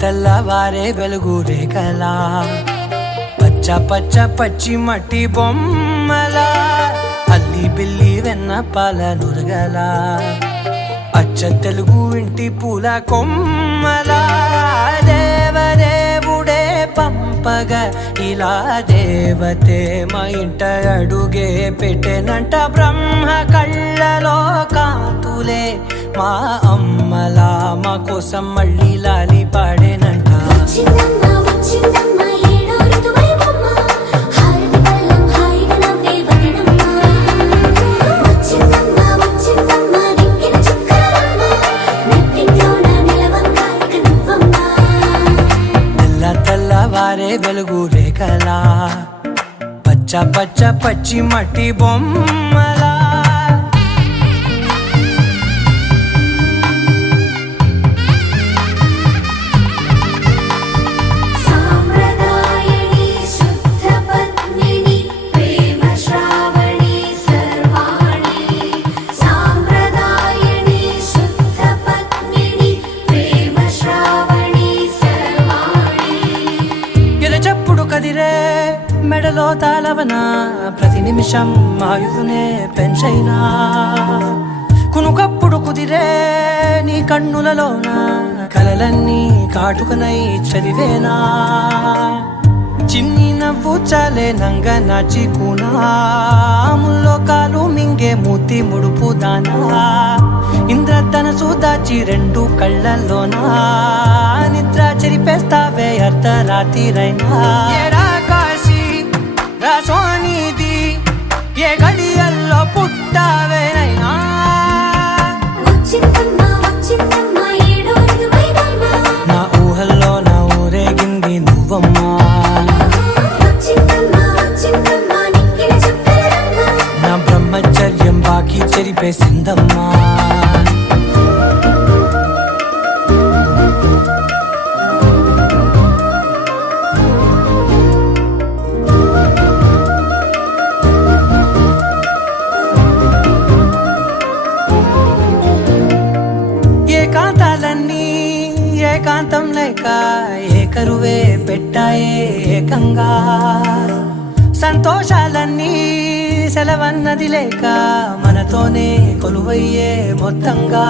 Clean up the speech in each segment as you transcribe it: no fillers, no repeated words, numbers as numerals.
తెల్లవారే వెలుగు రేఖలా పచ్చ పచ్చ పచ్చి మట్టి బొమ్మలా అల్లి బిల్లి వెన్న పాల నురగలా అచ్చ తెలుగు ఇంటి పూల కొమ్మలా దేవదేవుడే పంపగా ఇలా దేవతే మా ఇంట అడుగే పెట్టెనంట బ్రహ్మ కళ్ళలో కాంతులే మా అమ్మలా మా కోసం మళ్ళీ లాలి పాడేనంట తెల్లవారే వెలుగు రేఖలా పచ్చ పచ్చ పచ్చి మట్టి బొమ్మలా కదిరే మెడలో తాళవన ప్రతి నిమిషం ఆయువునే పెంచైనా కునుకప్పుడు కుదిరే నీ కన్నులలోన కలలన్నీ కాటుకనై చదివేనా చిన్ని నవ్వు చాలే నంగ నాచి కూనాముల్లో కాలు మింగే మూతి ముడుపు దానా ఇంద్రధనసు దాచి రెండు కళ్ళల్లోనా నిద్ర చెరిపేస్తావే అర్ధరాత్రిరైనా ఏడా కాశీ రాసోనిది ఏ గడియల్లో పుట్టావేనైనా నా ఊహల్లో నా ఊరేగింది నువ్వమ్మా నా బ్రహ్మచర్యం బాకీ చెరిపేసిందమ్మా ఏకాంతాలన్నీ ఏకాంతం లేక ఏకరువే పెట్టాయే ఏకంగా సంతోషాలన్నీ సెలవన్నది లేక మనతోనే కొలువయ్యే మొత్తంగా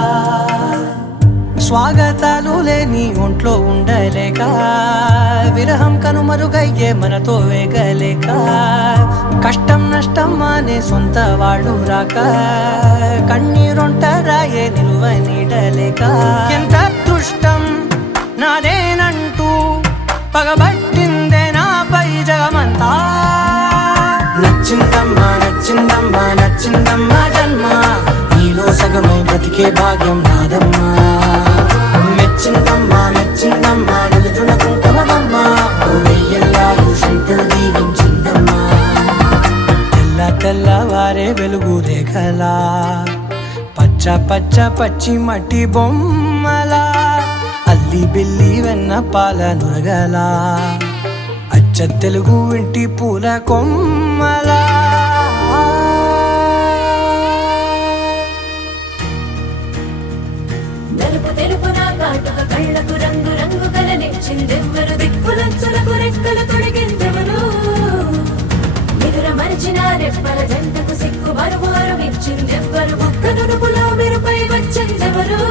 స్వాగతాలు లేని ఒంట్లో ఉండలేక విరహం కనుమరుగయ్యే మనతో వేగలేక కష్టం నష్టం అనే సొంత వాళ్ళు రాక కన్నీరొంటరాయే నిలువ నీడలేక ఎంత అదృష్టం నాదేనంటూ పగబట్టిందే నాపై జగమంతా నచ్చిందమ్మా నచ్చిందమ్మా నచ్చిందమ్మా జన్మ నీలో సగమై బ్రతికే భాగ్యం నాదమ్మా మెచ్చిందమ్మా మెచ్చిందమ్మా నిలుచున్న కుంకుమమ్మా వెయ్యల్లాలు శంకరు దీవించిందమ్మా తెల్లవారే వెలుగు రేఖలా పచ్చ పచ్చ పచ్చి మట్టి బొమ్మలా అల్లి బిల్లి వెన్న పాల నురగలా అచ్చ తెలుగు ఇంటి పూల కొమ్మలా నలుపు తెలుపు నా కాటుక కళ్ళకు రంగు రంగు కలనిచ్చిందెవ్వరు దిక్కులంచులకు రెక్కలు తొడిగిందెవరు నిదుర మరిచిన రెప్పల జంటకు సిక్కు మరువారం ఇచ్చిందెవ్వరు ఒక్క నునుపులో మెరుపై వచ్చిందెవరు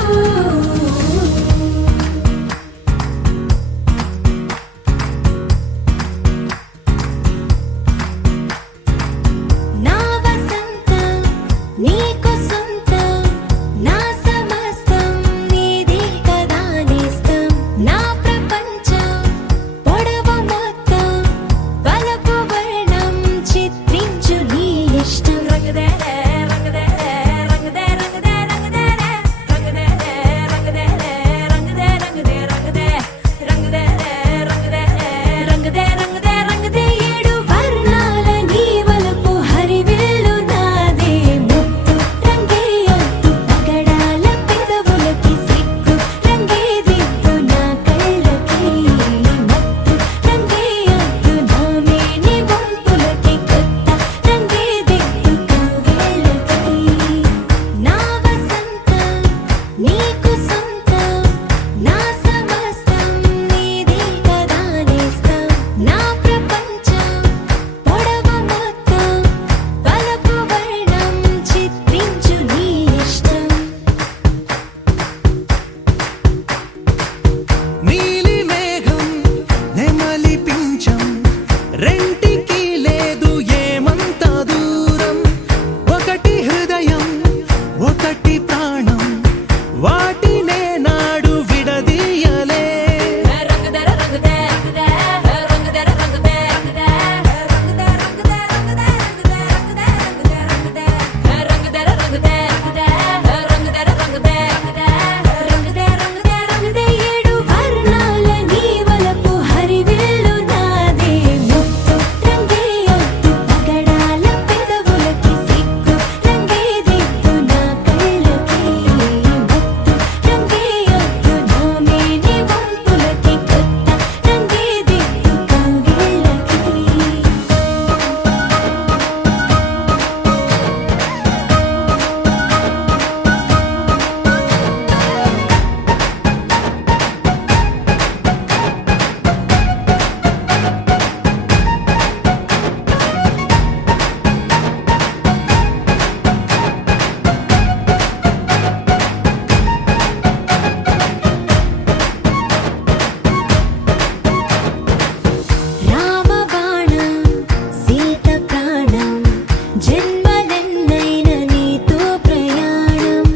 జన్మలెన్నైన నీతో ప్రయాణం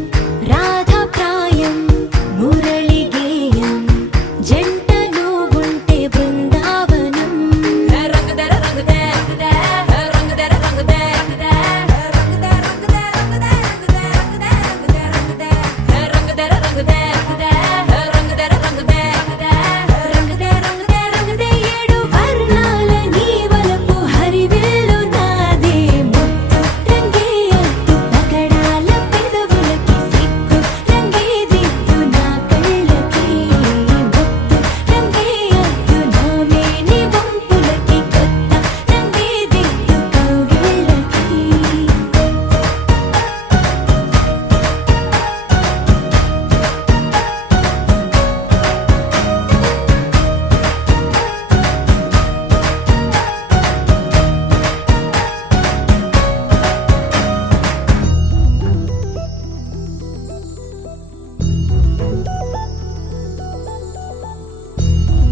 రాధా ప్రాయం మురళి గేయం జంట నువ్వుంటే బృందావనం రంగుదర రంగుదే రంగుదర రంగుదే ఏడు వర్ణాల నీ వలపు హరివిల్లు నాదే ముత్తు రంగేయద్దు పగడాల పెదవులకి సిగ్గు రంగేదిద్దు నా కళ్ళకి ముత్తు రంగేయద్దు నా మేని వంపులకి కొత్త రంగేదిద్దు కౌగిళ్ళకి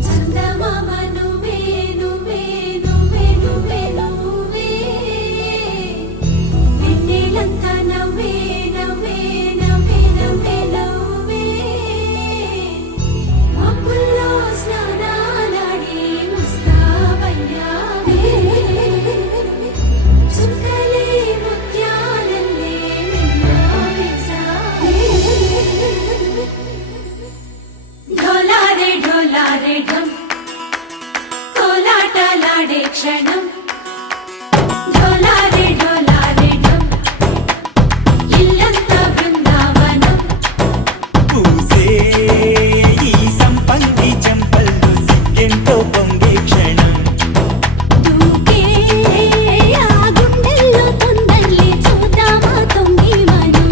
చందమామ నువ్వే నువ్వే నువ్వే నువ్వే నువ్వే వెన్నెలంతా నవ్వే నవ్వే నవ్వే నవ్వే నవ్వే మబ్బుల్లో స్నానాలాడి ముస్తాబయ్యావే చుక్కలే ముత్యాలల్లే మిన్నా వేసావే ढोलारे ढम कोलाटलाडे क्षणं ढोलारे ढम इल्लंता बृंदावनं పూసే ఈ సంపంగి చెంపల్లో సిగ్గెంతో పొంగే క్షణం దూకే ఆ గుండెల్లో తొందరలే చూద్దామా తొంగి మనం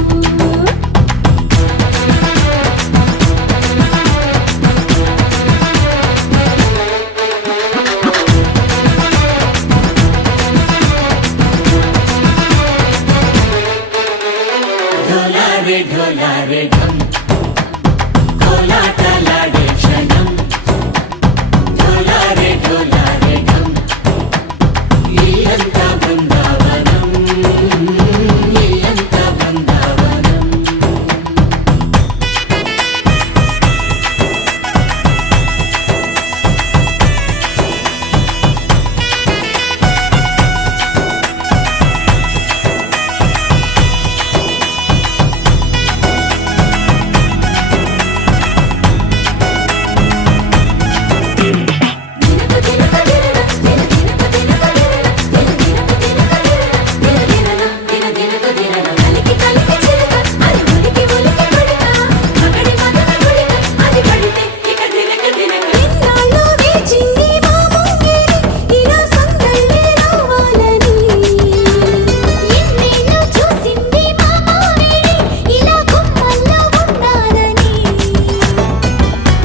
ढोलारे ढम కోలాటలాడే క్షణం ढोलारे ढम ఇల్లంతా బృందావనం ఇల్లంతా బృందావనం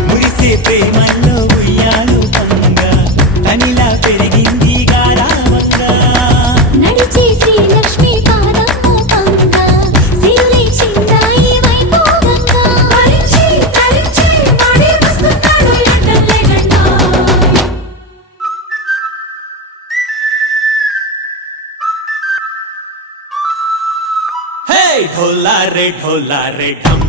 మురిసే ప్రేమల్లో ఉయ్యాలు పంగా తనిలా పెరిగింది గారావంగా నడిచే శ్రీలక్ష్మి పాదము పంగ సిరులై చిందాయి వైభోగంగా పరిచి మాడి వస్తున్నాడు ఎండలే గండా హే ढोलारे ढम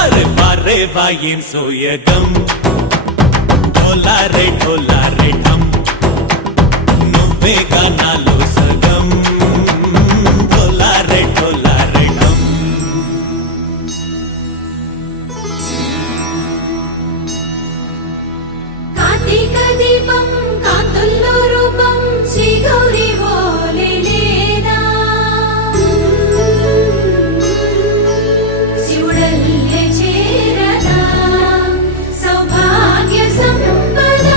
అరే వారే వాయేం సోయగం ढोलारे ढम నువ్వే గానాలో సగం ढोलारे ढम కార్తీక దీపం కాంతుల్లో రూపం శ్రీ గౌరీ ఓలే లేదా శివుడల్లే చేరదా సౌభాగ్య సంపద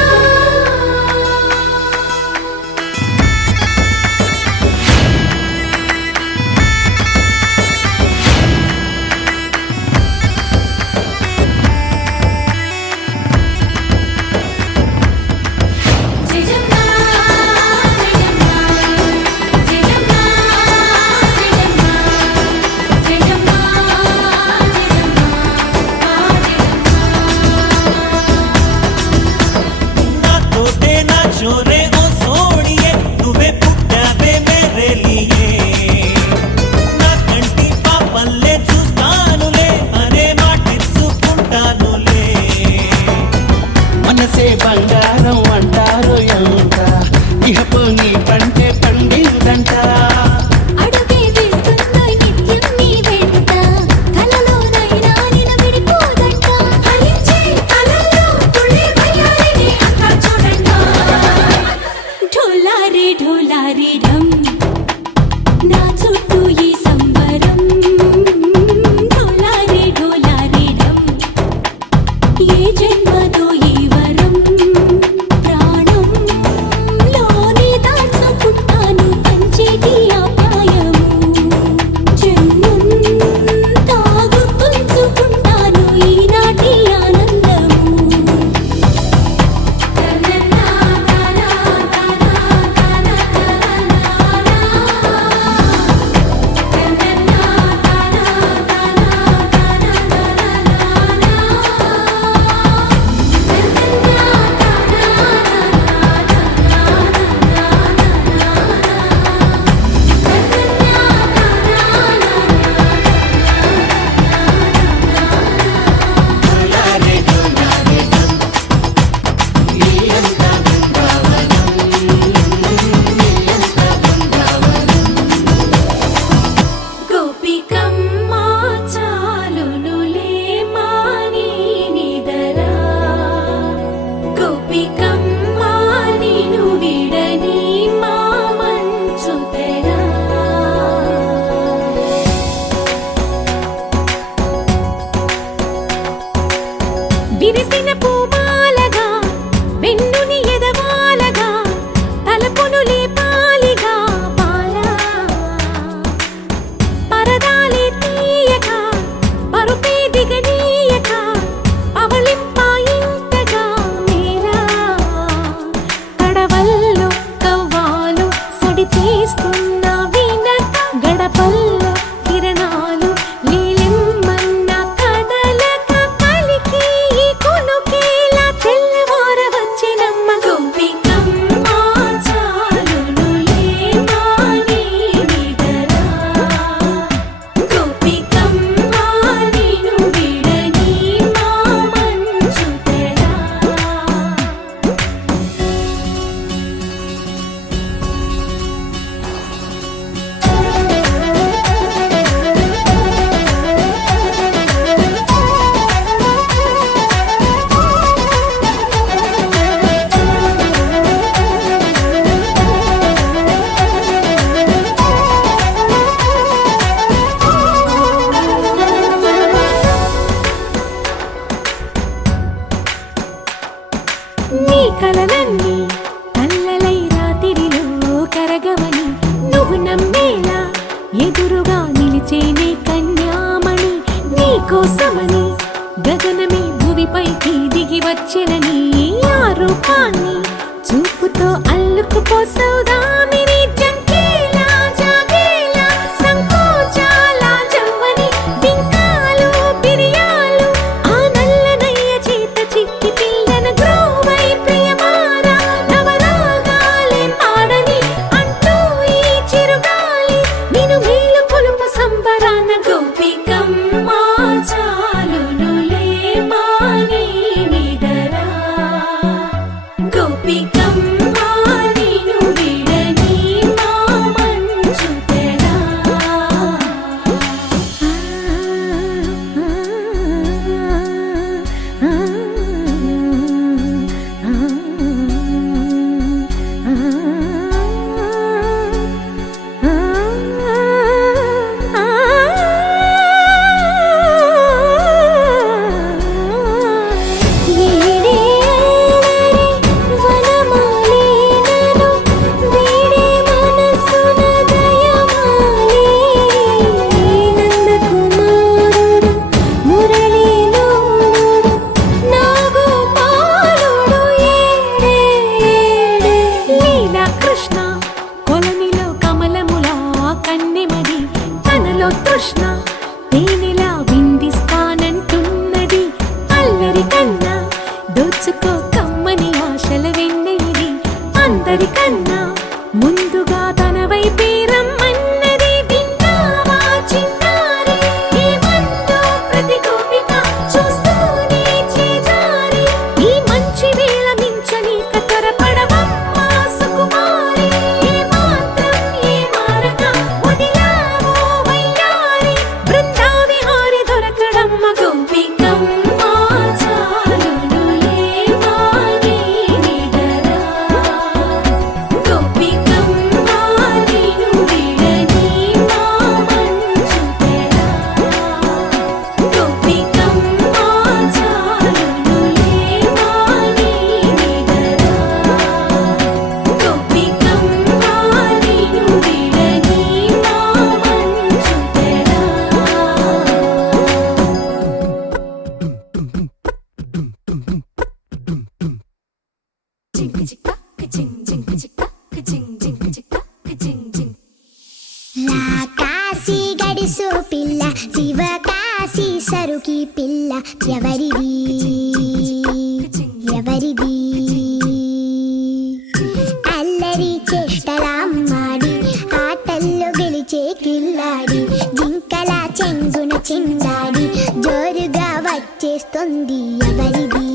నమ్మేలా ఎదురుగా నిలిచేనే కన్యామణి నీకోసమని గగనమే భువిపైకి దిగి వచ్చెనని ఆ రూపాన్ని చూపుతో అల్లుకుపోసౌదామిని జంకేలా జాగేలా సంకోచాల జవ్వని బింకాలు బిరియాలు ఆ నల్లనయ్య చేత చిక్కి పిల్లన గ్రోవై ప్రియమారా నవరాగాలే పాడని అంటూ ఈ చిరుగాలి నిన్ను మేలు కొలుపు సంబరాన గోపికమ్మ చాలునులే మాని నిదరా గోపికమ్మ నిన్ను విడని మా మంచు తెరా కృష్ణ కొలనిలో కమలములా కన్నెమది తనలో తృష్ణ తేనెలా విందిస్తానంటున్నది అల్లరి కన్నా దోచుకో కమ్మని ఆశల వెన్నెలిది అందరికన్నా ముందుగా తన వైపే రమ్మన్నది విన్నావా చిన్నారి ఏమందో ప్రతి గోపిక చూస్తూనే చేజారి ఈ మంచి వేళ మించనీక త్వరపడవమ్మా సుకుమారి ఏ మాత్రం ఏ మారక వదిలావో వయ్యారి బృందావిహారి దొరకడమ్మ గోపికమ్మ చాలునులే మాని నిదరా గోపికమ్మ నిన్ను విడని మా మంచు తెరా గోపికమ్మ చాలునులే మాని నిదరా గోపికమ్మ నిన్ను విడని మా మంచు తెరా కాశీ గడిసో పిల్ల శివ కాశీ సరుకి పిల్ల ఎవరిది ఎవరిది అల్లరి చేష్టలామ్మాడి ఆటల్లో గెలిచే కిల్లాడి జింకల చెంగున చిందాడి జోరుగా వచ్చేస్తుంది ఎవరిది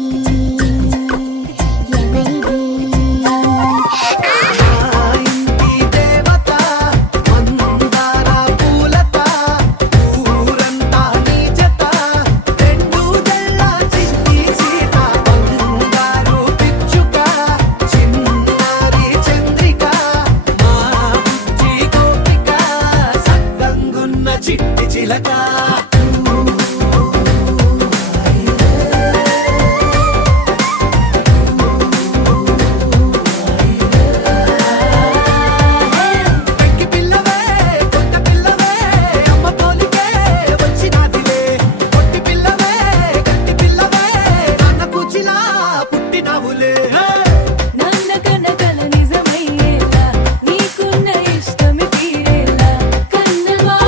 ఎవరిది ఇంటి దేవత మందార పూలత ఊరంతా నీ జత రెండు జల్ల చిట్టి సీత బంగారు పిచ్చుక చిన్నారి చంద్రిక మా బుజ్జి గోపిక సగ్గంగున్న చిట్టి చిలక వెక్కి పిల్లవే కొత్త పిల్లవే అమ్మ పోలికే వచ్చినాదిలే కొట్టి పిల్లవే గట్టి పిల్లవే నాన్న కూచిలా పుట్టినావులే నాన్న కనకల నిజమయ్యేలా నీకున్న ఇష్టమి తీరేలా కన్నవా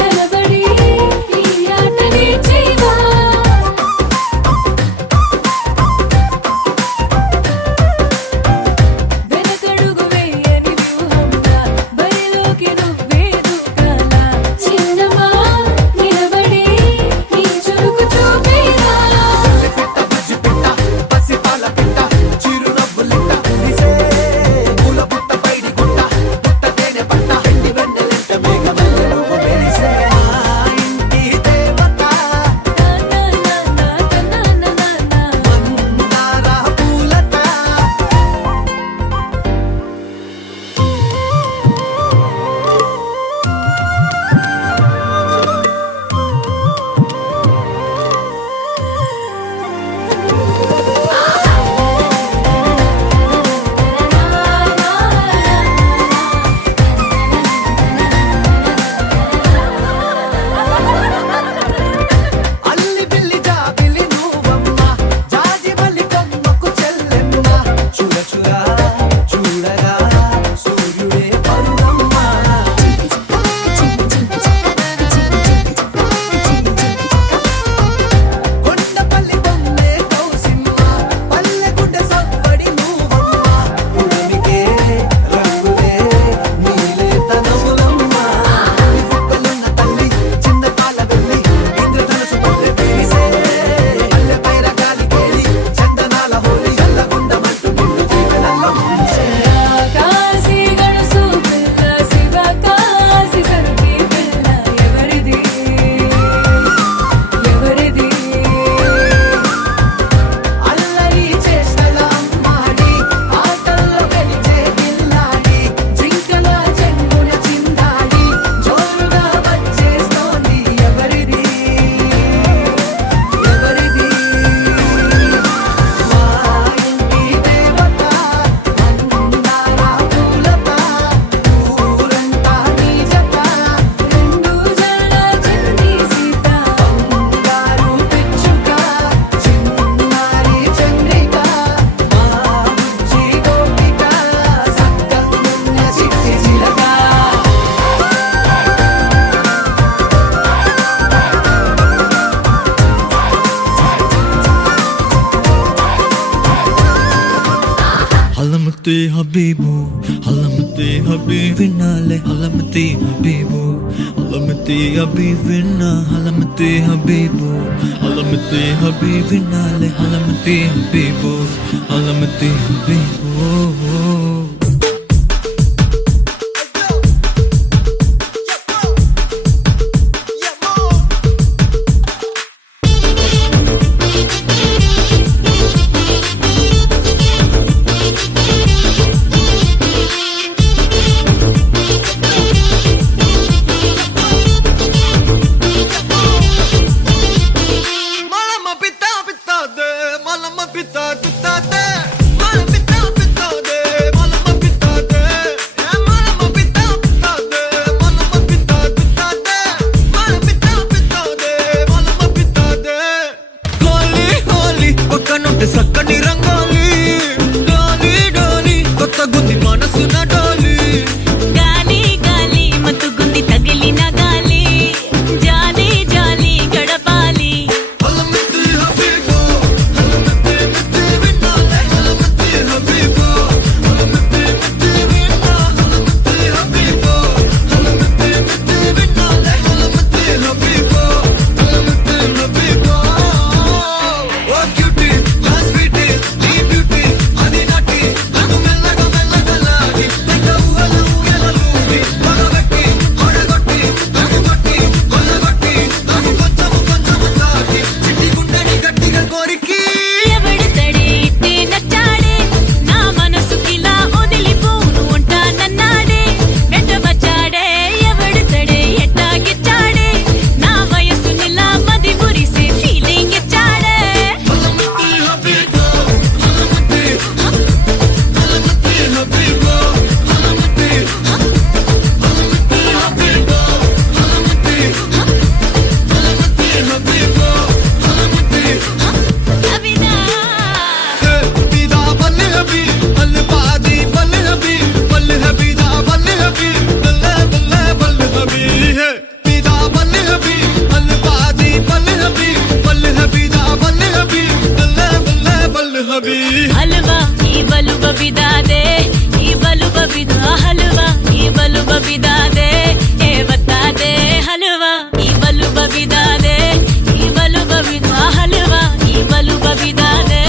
కనబడి హలమతి హబీబు హలమతి హబీబినాలే హలమతి హబీబు హలమతి హబీబినా హలమతి హబీబు హలమతి హబీబినాలే హలమతి హబీబు హలమతి హబీబు సక్కని రంగోలి డోలి డోలి కొత్త గుంది మనసున డోలి గాలి గాలి మత్తుగుంది తగిలిన గాలి జాలి జాలి గడపాలి హలమతి హబీబు హలమతి మతి వినాలే హలమతి హబీబు హలమతి మతి వినా హలమతి హబీబు హలమతి మతి వినాలే హలమతి హబీబు హలమతి హబీబు ఓ క్యూటీ హల్వా ఈ బలుబ బిదాదే ఈ బలుబ బిదా హల్వా ఈ బలుబ బిదాదే ఏ బతాదే హల్వా ఈ బలుబ బిదాదే ఈ బలుబ బిదా హల్వా ఈ బలుబ బిదాదే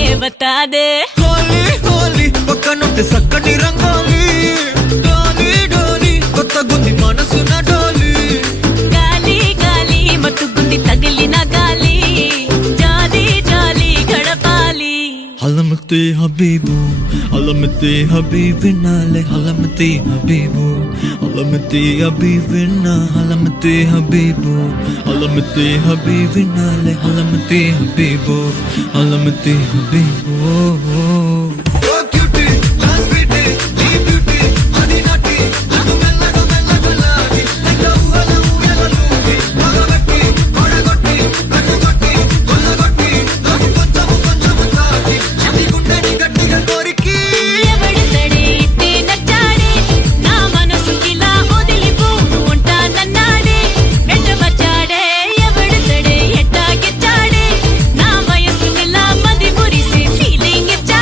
ఏ బతాదే హోలీ హోలీ పక్కనుంటే సక్కని రంగోలి డోలి డోలి కొత్త గుంది మనసున డోలి గాలి గాలి మత్తుగుంది తగిలిన గాలి జాలి జాలి గడపాలి హలమతి హబీబు హలమతి హబీబినాలే హలమతి హబీబు హలమతి హబీబినా హలమతి హబీబు హలమతి హబీబినాలే హలమతి హబీబు హలమతి హబీబు ఎట్టా గిచ్చాడే నా వయసు నిలా మది మురిసి ఫీలింగ్ ఇచ్చా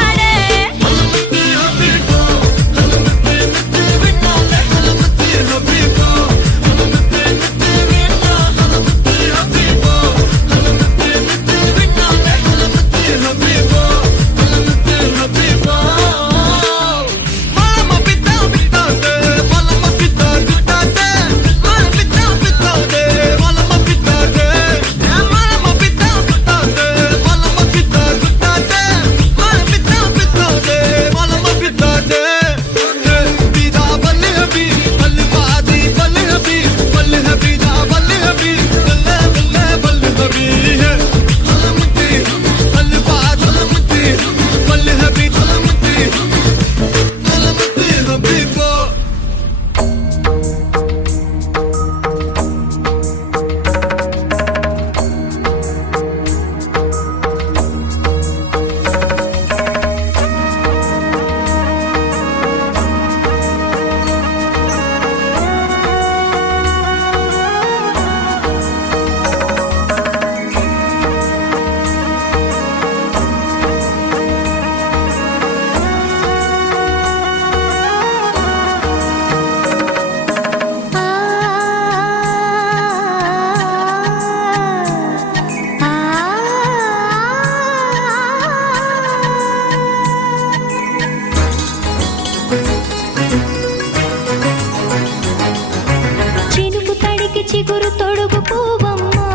తడికి చిగురు తొడుగు పువ్వమ్మా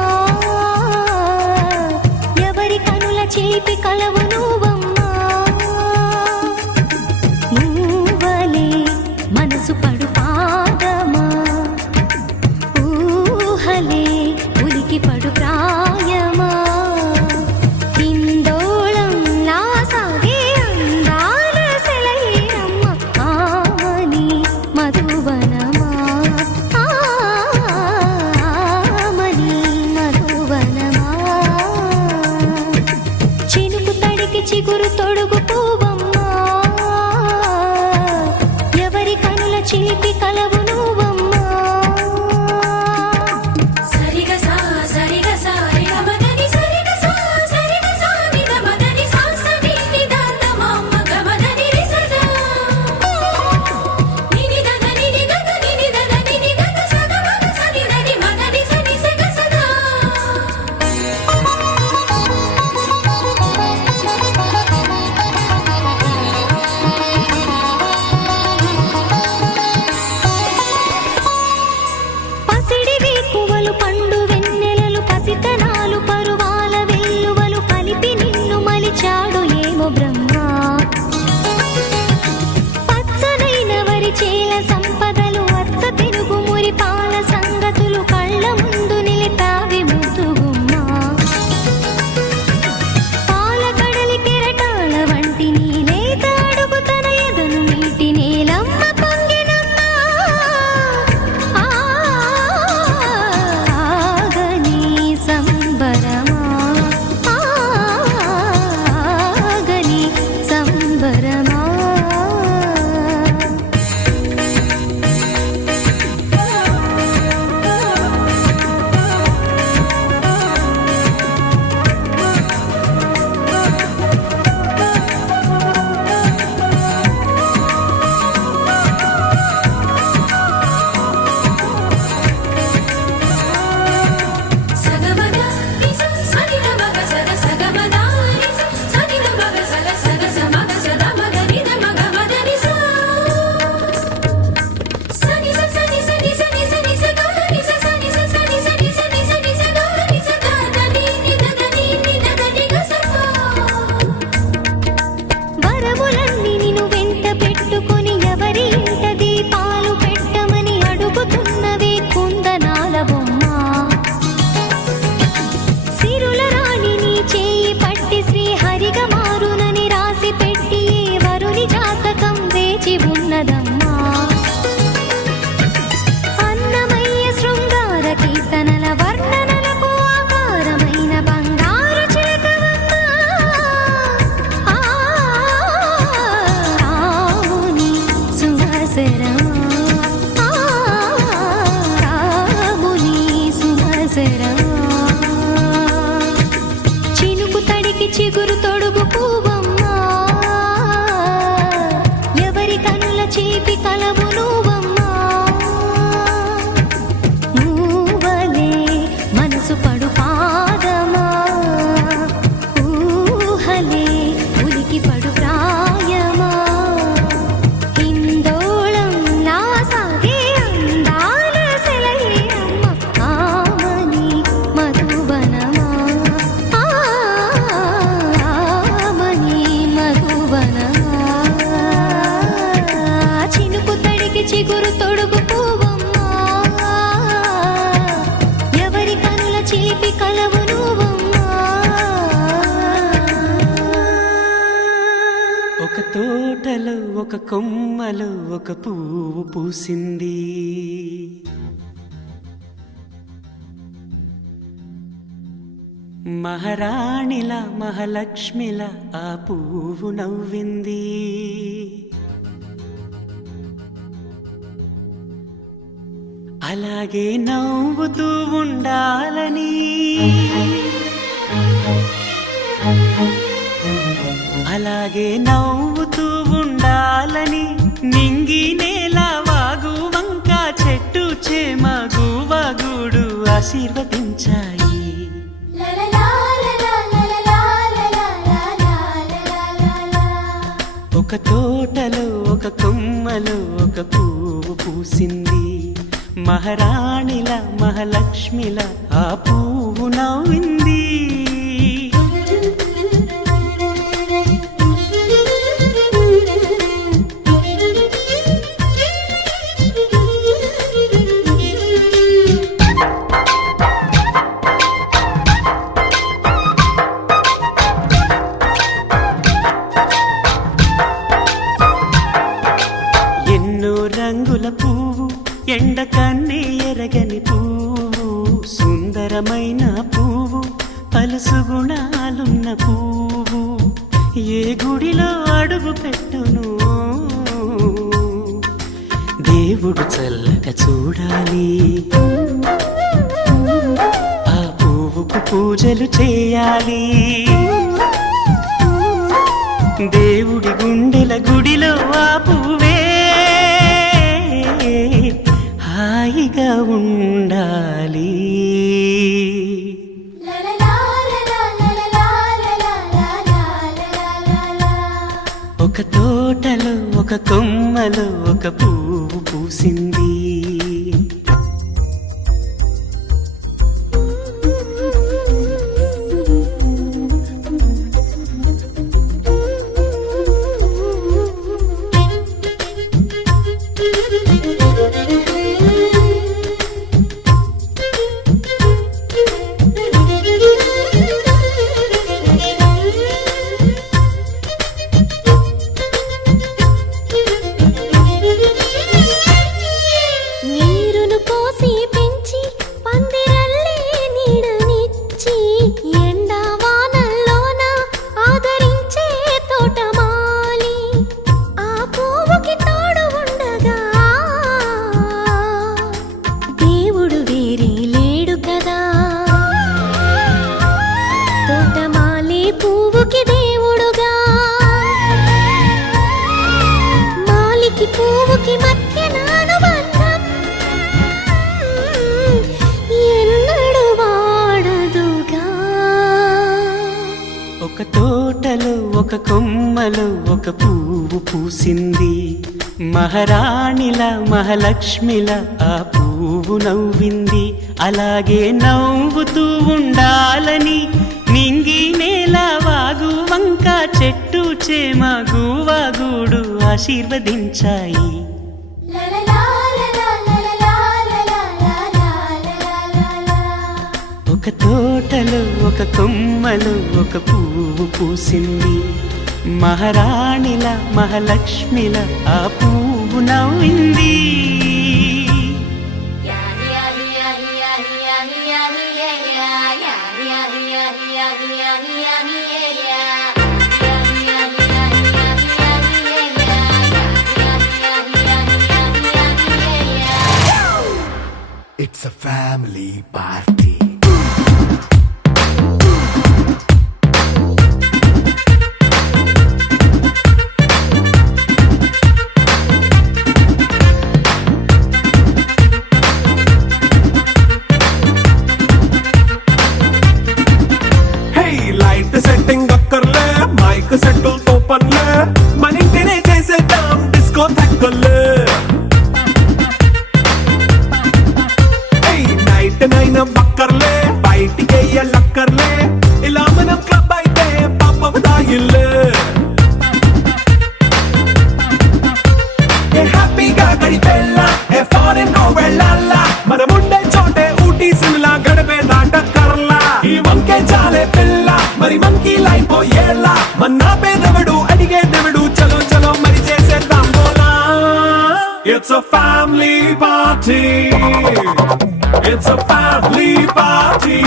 ఎవరి కనుల చిలిపి కలవు నువ్వమ్మా నువ్వలే మనసు పడు పాదమా ఊహలే ఉలికి పడు ప్రాయమా హిందోళం నా సాగే అందాల సెలయేరమ్మ ఆమని మధువనమా ఆమని మధువనమా చినుకు తడికి చిగురు తొడుగు పువ్వమ్మా ఎవరి కనుల చిలిపి కలవు నువ్వమ్మా సరిగా సా సరిగా సా గమదని సరిగా సా సరిగా సా నిగమదని సా సని నిదాత మమ్మ గమదని రిసదా నిని దదని నిగత నిని దదని నిగత సదా మగ సని దని మగని సని సగ సదా పసిడివి పువ్వులు పండు వెన్నెలలు పసితనాలు పరువాల వెల్లువలు కలిపి నిన్ను మలిచాడు ఏమో బ్రహ్మ పచ్చనైన వరి చేల సంపదలు అచ్చ తెలుగు మురి పాల సంగతులు కళ్ళ ముందు నిలిపావి ముద్దుగుమ్మా పాల కడలి కెరటాల వంటి నీలేత అడుగు తన ఎదను మీటి నేలమ్మ పొంగినమ్మా ఆగని సంబరమా ఆగని సంబరమా సగమద నిస సని మగ సద సగమద నిస సని మగ సద సద సమగ సద మగ నిద మగ మద నిస సని స సని సని సని సని స గ నిస సని స సని సని సని సని స గ నిస ద దని నిద దని నిద దని గ స వరములన్నీ నిన్ను వెంట పెట్టుకొని ఎవరి ఇంట దీపాలు పెట్టమని అడుగుతున్నవే కుందనాల బొమ్మ సిరుల రాణి నీ చేయి పట్టి శ్రీహరిగా మారునని రాసి పెట్టి ఏ వరుని జాతకం వేచి ఉన్నదమ్మా అన్నమయ్య శృంగార కీర్తనల వర్ణనలకు ఆకారమైన బంగారు చిలకవమ్మా రాముని సుమసరమా రాముని సుమసరమా చినుకు తడికి చిగురు తొడుగు పువ్వమ్మా ఎవరి కనుల చేపి కలవు నువ్వమ్మా నువ్వలే మనసు పడు పాదమా ఊహలే ఉలికి పడు ప్రాయమా హిందోళం నా సాగే అందాల సెలయేరమ్మ ఆమని మధువనమా ఆమని మధువనమా చినుకు తడికి చిగురు తొడుగు పువ్వమ్మా ఎవరి కనుల చిలిపి కలవు నువ్వమ్మా ఒక తోటలో ఒక కొమ్మలో ఒక పువ్వు పూసింది మహారాణిలా మహాలక్ష్మిలా ఆ పువ్వు నవ్వింది అలాగే నవ్వుతూ ఉండాలని అలాగే నవ్వుతూ ఉండాలని నింగి నేల వాగు వంక చెట్టు చేమ గువగూడు ఆశీర్వదించాయి ఒక తోటలో ఒక కొమ్మలో ఒక పువ్వు పూసింది మహారాణిల మహాలక్ష్మిల ఆ పువ్వు నవ్వింది. రంగుల పువ్వు ఎండ కన్నే ఎరగని పువ్వు, సుందరమైన పువ్వు పలుసు గుణాలున్న పువ్వు, ఏ గుడిలో అడుగు పెట్టును దేవుడు చల్లగా చూడాలి. ఆ పువ్వుకు పూజలు చేయాలి. దేవుడి గుండెల గుడిలో ఆ పువ్వే హాయిగా ఉండాలి. ఒక తోటలో ఒక కొమ్మలో ఒక పువ్వు పూసింది. ఒక తోటలో ఒక కొమ్మలో ఒక పువ్వు పూసింది. మహారాణిల మహాలక్ష్మిల ఆ పువ్వు నవ్వింది. అలాగే నవ్వుతూ ఉండాలని నింగి నేల వాగు వంక చెట్టు చేమ గువ్వగూడు ఆశీర్వదించాయి. ఒక తోటలో ఒక కొమ్మలో ఒక పువ్వు పూసింది. మహారాణిల మహాలక్ష్మిల ఆ పువ్వు నవ్వింది. It's a family party. Setting అక్కర్లే, మైక్ సెట్టుల్ తో పనులే, మన ఇంటినే చేసేద్దాం డిస్కో తక్కువలే. నైట్ నైన్ బక్కర్లే, బయటికి ఎల్లక్కర్లే, ఇలా మనం క్లబ్ అయితే పాపం దాయిల్లే. హ్యాపీగా గడిపెళ్ళా, ఏ ఫారెన్ వెళ్ళాలా, మనముండే చోటే ఊటీ సిమ్లా గడిపే దాటక్కర్లా. ఈ వంకే చాలే పిల్ల మరి మంకీ లైఫ్ ఏళ్ళ, మన్నా పేదవడు అడిగేదెవడు, చలో చలో మరి చేసేద్దాం బోలా. It's a family party. It's a family party.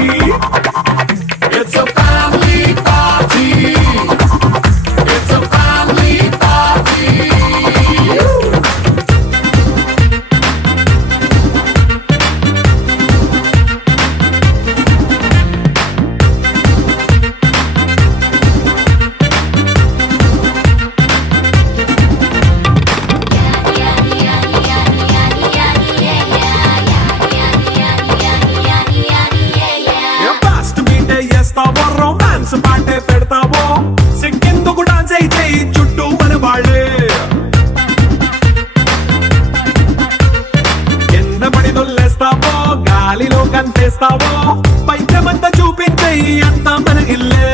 It's a family party. It's a family party. చేస్తావో పైద్యమంతా చూపించే అంతా మన ఇల్లే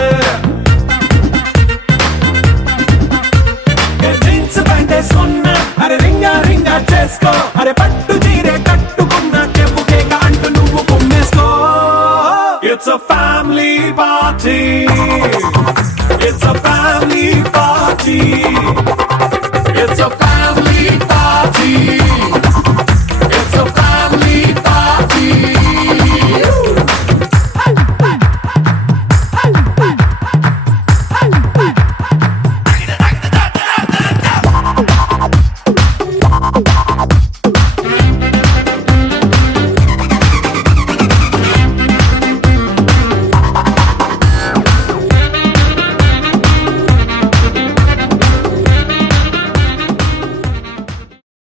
జీన్స్ ప్యాంట్ వేసుకున్నా అరే రింగా రింగా చేసుకో అరే